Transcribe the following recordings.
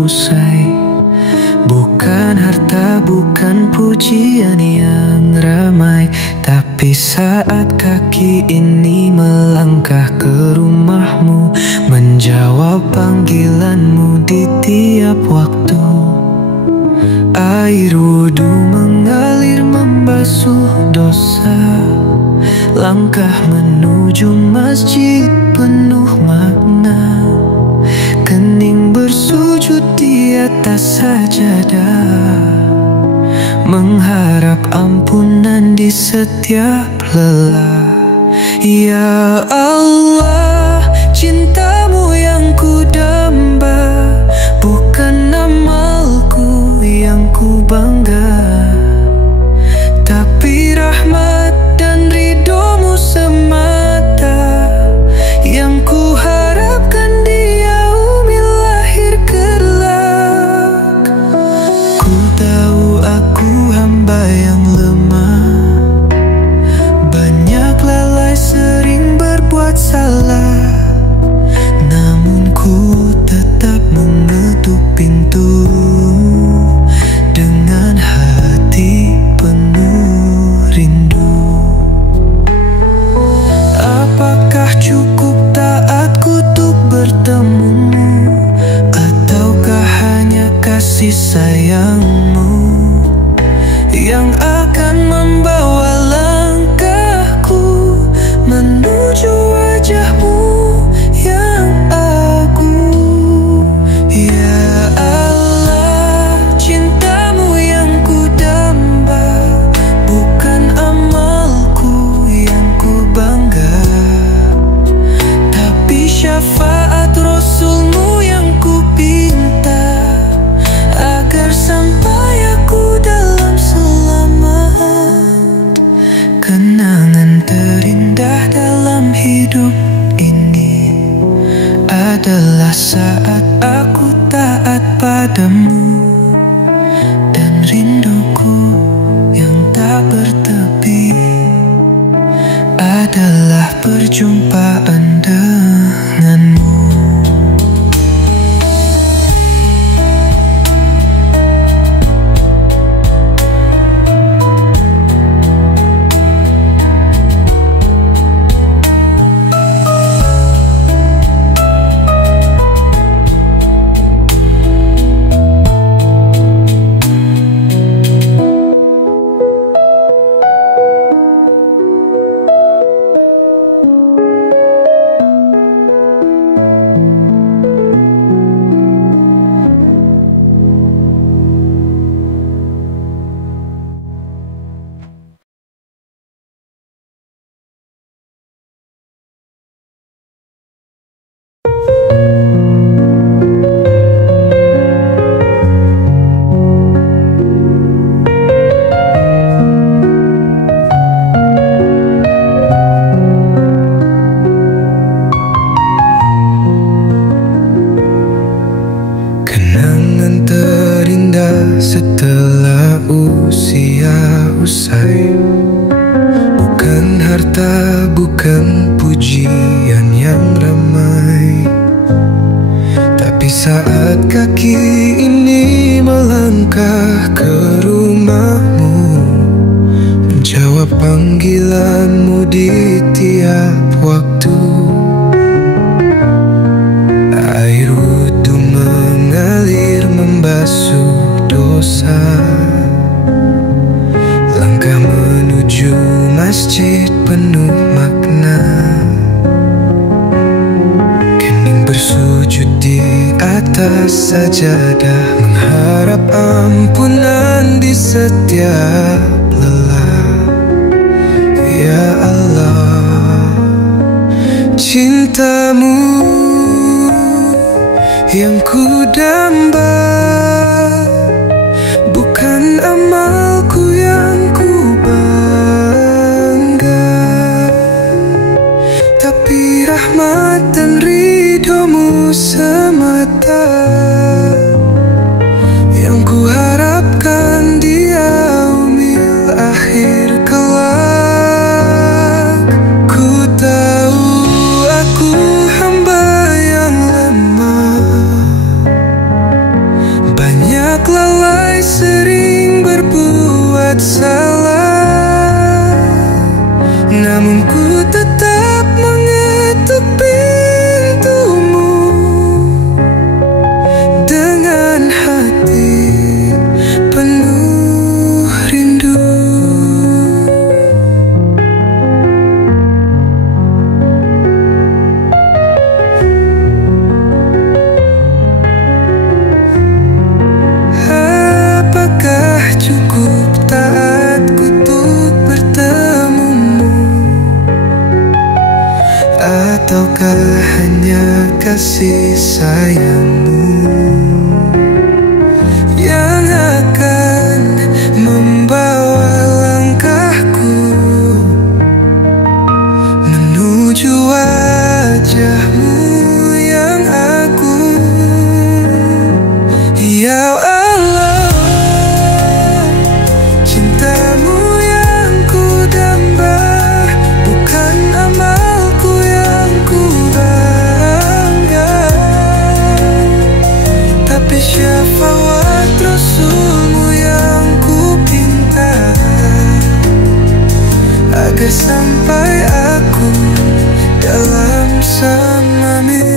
usai. Bukan harta, bukan pujian yang ramai, tapi saat kaki ini melangkah ke rumahmu, menjawab panggilanmu di tiap waktu. Air wudhu mengalir membasuh dosa, langkah menuju masjid penuh makna. Kening bersujud di atas sajadah, mengharap ampunan di setiap lelah. Ya Allah, cintamu yang ku damba, bukan amalku yang ku bangga, tapi rahmat dan ridhomu semata yang ku harapkan di yaumil akhir kelak. Ku tahu aku hamba yang lemah, banyak lalai sering berbuat salah, namun ku tetap mengetuk pintu dengan hati penuh rindu. Apakah cukup taatku untuk bertemumu, ataukah hanya kasih sayangmu yang akan membawa langkahku menuju wajahmu yang agung. Ya Allah, cintamu yang ku damba, bukan amalku yang ku bangga, tapi syafaat Rasulmu yang ku pinta, agar sampai aku dalam selamat. Kenangan terindah dalam hidup ini adalah saat aku taat padamu, dan rinduku yang tak bertepi adalah perjumpaan denganmu. Setelah usia usai, bukan harta, bukan pujian yang ramai, tapi saat kaki ini melangkah ke rumahmu, menjawab panggilanmu di tiap waktu. Air wudhu mengalir membasuh dosa, langkah menuju masjid penuh makna. Kening bersujud di atas sajadah, mengharap ampunan di setiap lelah. Ya Allah, cintamu yang ku damba, bukan amalku yang ku bangga, tapi rahmat dan ridhomu semata yang ku harapkan di yaumil akhir kelak. Ku tahu aku hamba yang lemah, Banyak lalai sering berbuat salah, namun ku tetap mengetuk pintumu dengan hati penuh rindu. Apakah cukup taatku untuk bertemumu, ataukah hanya kasih sayangmu yang akan membawa langkahku menuju wajahmu yang agung. Ya Allah, cintamu yang ku damba, bukan amalku yang ku bangga, tapi syafaat Rasulmu yang ku pinta, agar sampai aku dalam samamu.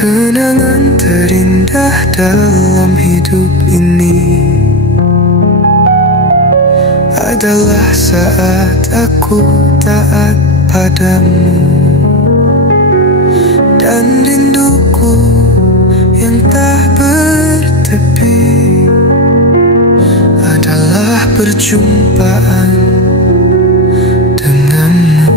Kenangan terindah dalam hidup ini adalah saat aku taat padamu, dan rinduku yang tak bertepi adalah perjumpaan denganmu.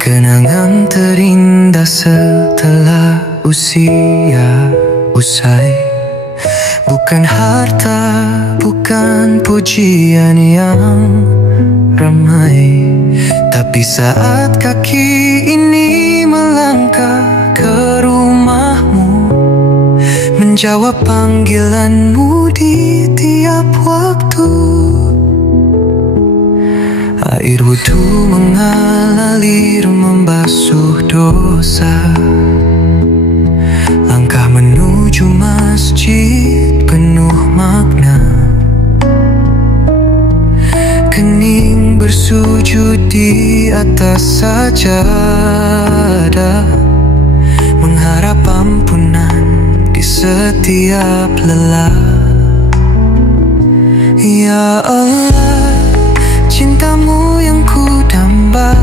Kenangan terindah setelah usia usai, bukan harta, bukan pujian yang ramai, tapi saat kaki ini melangkah ke rumahmu, menjawab panggilanmu di tiap waktu. Air wudhu mengalir membasuh dosa, langkah menuju masjid penuh makna, kening bersujud di atas sajadah, mengharap ampunan di setiap lelah. Ya Allah, cintamu yang ku damba,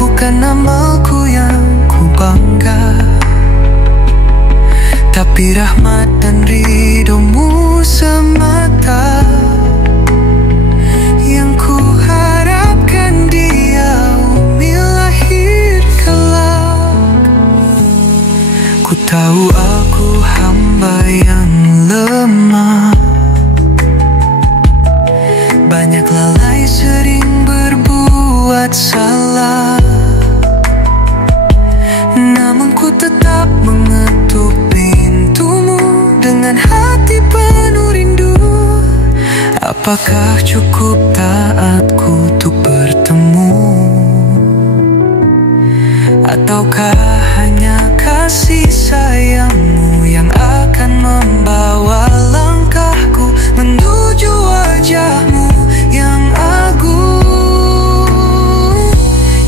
bukan amalku yang ku bangga, tapi rahmat dan ridhomu semata yang ku harapkan di yaumil akhir kelak. Ku tahu aku hamba yang lemah, banyak lalai sering berbuat salah, namun ku tetap mengetuk pintumu dengan hati penuh rindu. Apakah cukup taatku untuk bertemu, ataukah hanya kasih sayangmu yang akan membawa langkahku menuju wajahmu yang agung.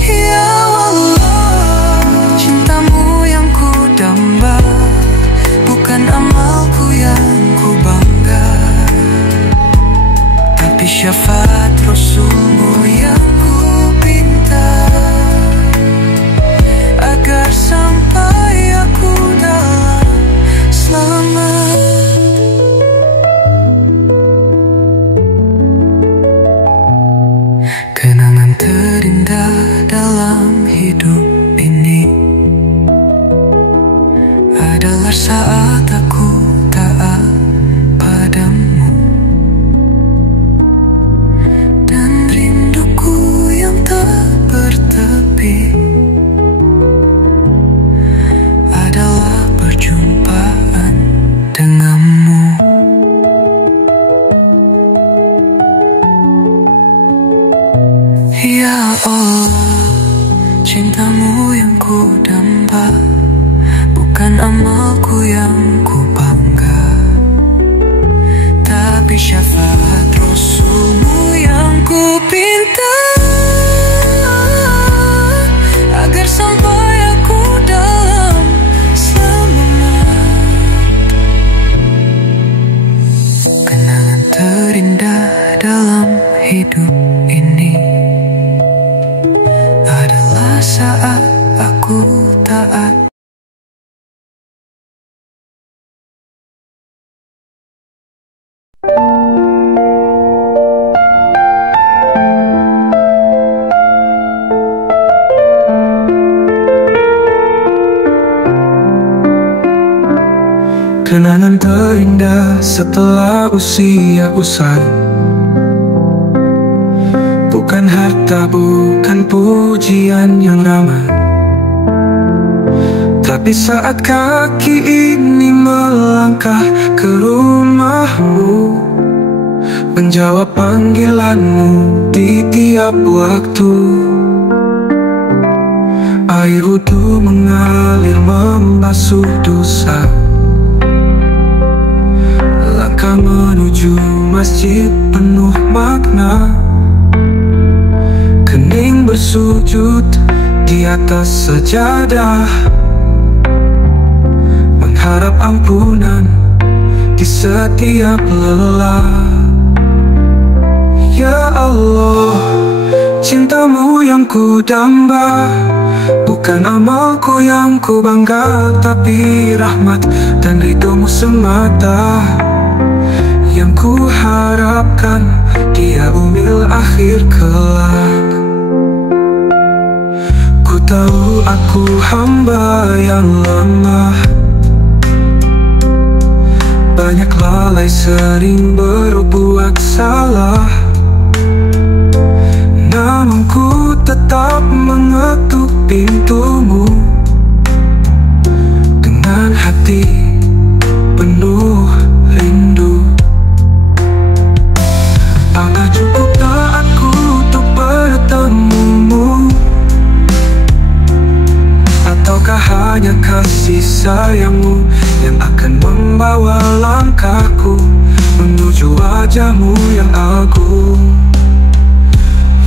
Ya Allah, cintamu yang ku damba, bukan amalku yang ku bangga, tapi syafaat Rasulmu yang ku pinta, agar agar sampai aku dalam selamat. Kenangan terindah dalam hidup ini adalah saat aku taat. Kenangan terindah setelah usia usai, bukan harta, bukan pujian yang ramai, tapi saat kaki ini melangkah ke rumahmu, menjawab panggilanmu di tiap waktu. Air wudhu mengalir membasuh dosa, langkah menuju masjid penuh makna, kening bersujud di atas sajadah, mengharap ampunan di setiap lelah. Ya Allah, cintamu yang ku damba, bukan amalku yang ku bangga, tapi rahmat dan ridhomu semata yang ku harapkan di yaumil akhir kelak. Ku tahu aku hamba yang lemah, banyak lalai, sering berbuat salah, namun ku tetap mengetuk pintumu dengan hati penuh rindu. Apakah cukup taatku untuk bertemumu, ataukah hanya kasih sayangmu yang akan membawa langkahku menuju wajahmu yang agung?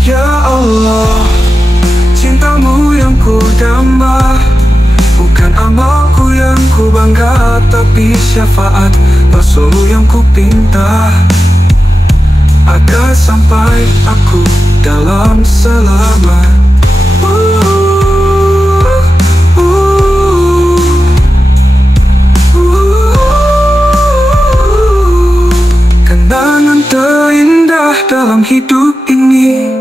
Ya Allah, cintamu yang ku damba, bukan amalku yang ku bangga, tapi syafaat Rasulmu yang ku pinta, agar sampai aku dalam selamat. Kenangan terindah dalam hidup ini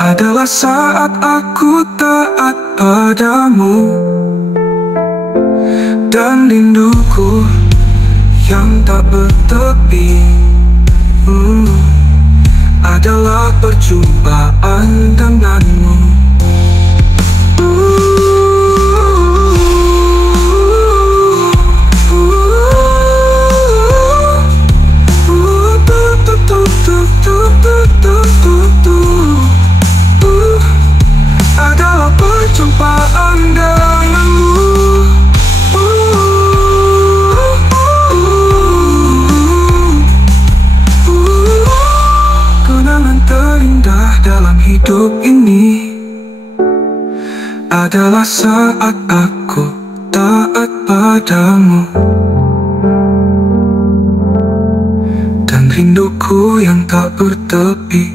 adalah saat aku taat padamu, dan rinduku yang tak bertepi adalah perjumpaan denganmu. Adalah perjumpaan denganmu. Kenangan terindah dalam hidup ini adalah saat aku taat padamu, dan rinduku yang tak bertepi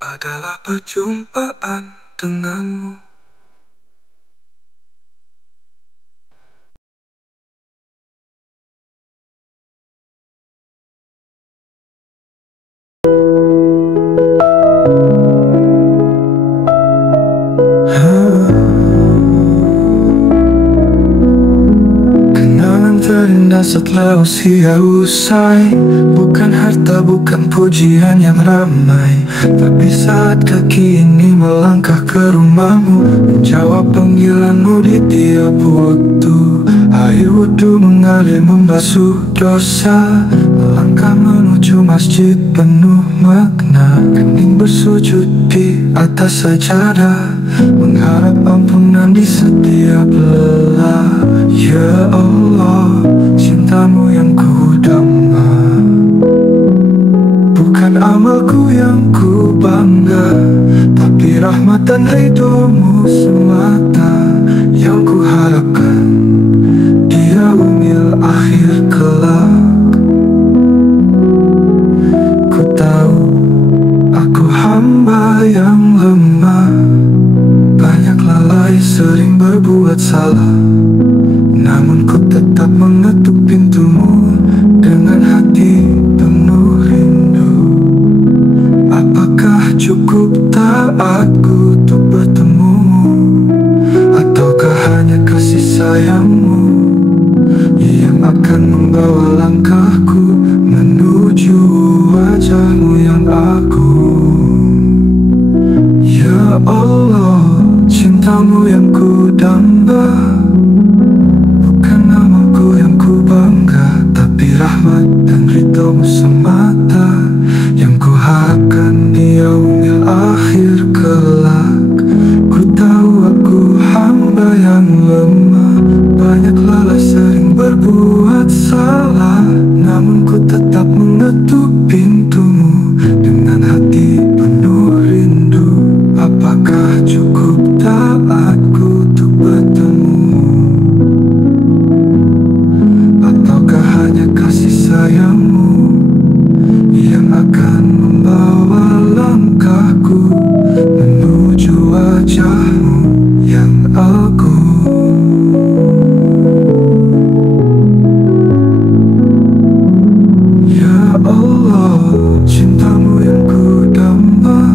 adalah perjumpaan denganmu. Kenangan terindah setelah usia usai, bukan harta, bukan pujian yang ramai, tapi saat kaki ini melangkah ke rumahmu, menjawab panggilanmu di tiap waktu. Air wudhu mengalir membasuh dosa, langkah menuju masjid penuh makna, kening bersujud di atas sajadah, mengharap ampunan di setiap lelah. Ya Allah, cintamu yang ku damba, bukan amalku yang ku bangga, tapi rahmat dan ridhomu semata yang ku harapkan di yaumil akhir kelak. Ku tahu aku hamba yang lemah, banyak lalai, sering berbuat salah, namun ku tetap mengetuk pintumu dengan hati penuh rindu. Apakah cukup taatku untuk bertemumu, ataukah hanya kasih sayangmu yang akan membawa langkahku menuju wajahmu yang agung? Ya Allah, cintamu yang ku damba, bukan namaku yang ku bangga, tapi rahmat dan ridhomu semata yang ku harapkan di yaumil akhir kelak. Ku tahu aku hamba yang lemah, banyak lalai, sering berbuat salah, namun ku tetap mengetuk pintumu dengan hati penuh rindu. Apakah cukup taatku untuk bertemu, ataukah hanya kasih sayangmu yang akan membawa langkahku menuju wajahmu yang agung? Ya Allah, cintamu yang ku damba,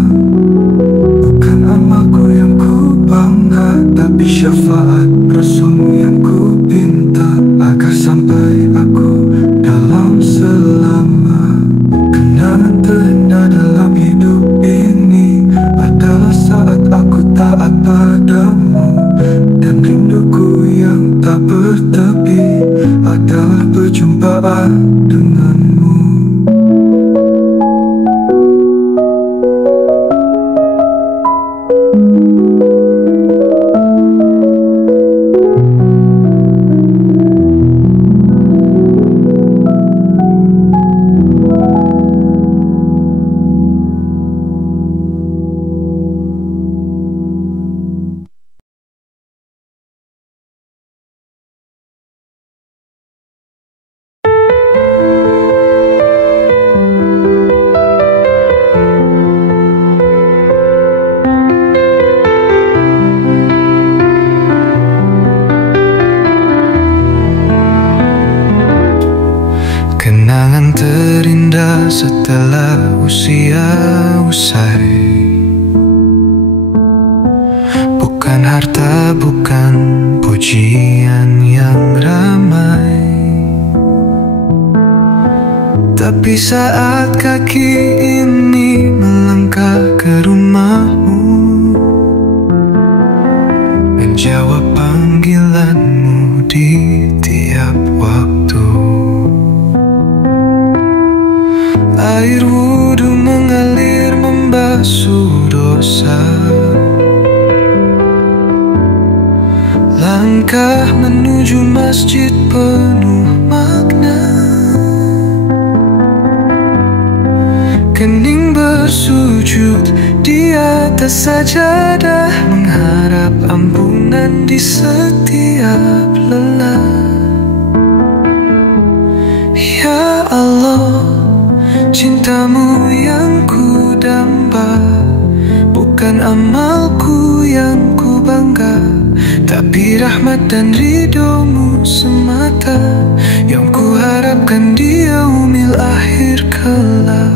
bukan amalku yang ku bangga, tapi syafaat Rasulmu yang ku pinta, agar sampai aku dalam selamat. Kenangan terindah dalam hidup ini adalah saat aku taat padamu, dan rinduku yang tak bertepi adalah perjumpaan denganmu. Kenangan terindah setelah usia usai, bukan harta, bukan pujian yang ramai, tapi saat kaki ini melangkah ke rumahmu, menjawab panggilanmu di tiap waktu. Air wudhu mengalir membasuh dosa, langkah menuju masjid penuh makna, kening bersujud di atas sajadah, mengharap ampunan di setiap lelah. Ya Allah, cintamu yang ku damba, bukan amalku yang ku bangga, tapi rahmat dan ridhomu semata yang ku harapkan di yaumil akhir kelak.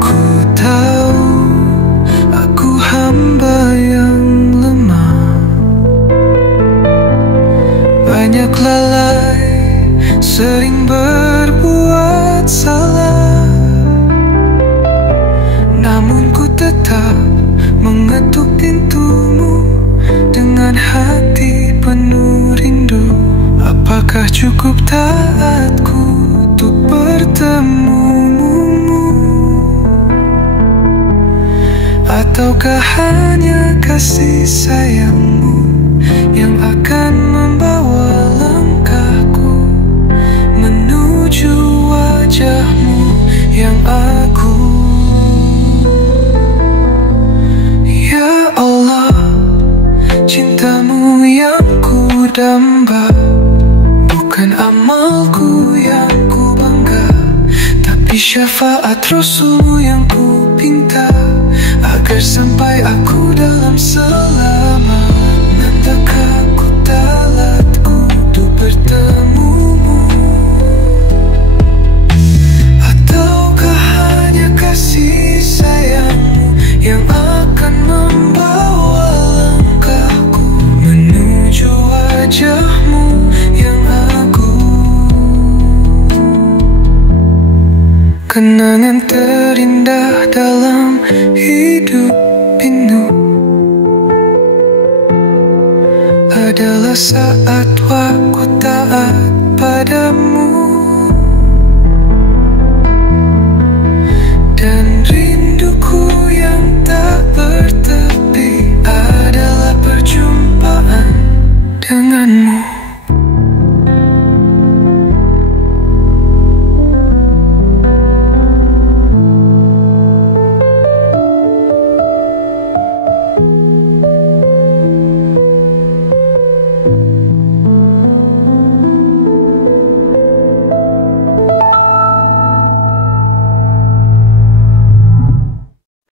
Ku tahu aku hamba yang lemah, banyak lalai, sering berbuat salah, namun ku tetap mengetuk pintumu dengan hati penuh rindu. Apakah cukup taatku untuk bertemumu, ataukah hanya kasih sayangmu yang akan membawa langkahku menuju wajahmu yang agung? damba. Bukan amalku yang ku bangga, tapi syafaat Rasulmu yang ku pinta, agar sampai aku dalam selamat. Nandakkah ku talatku untuk bertemumu, ataukah hanya kasih sayangmu yang akan membawa langkahku menuju wajahmu yang agung. Kenangan terindah dalam hidup ini adalah saat aku taat padamu.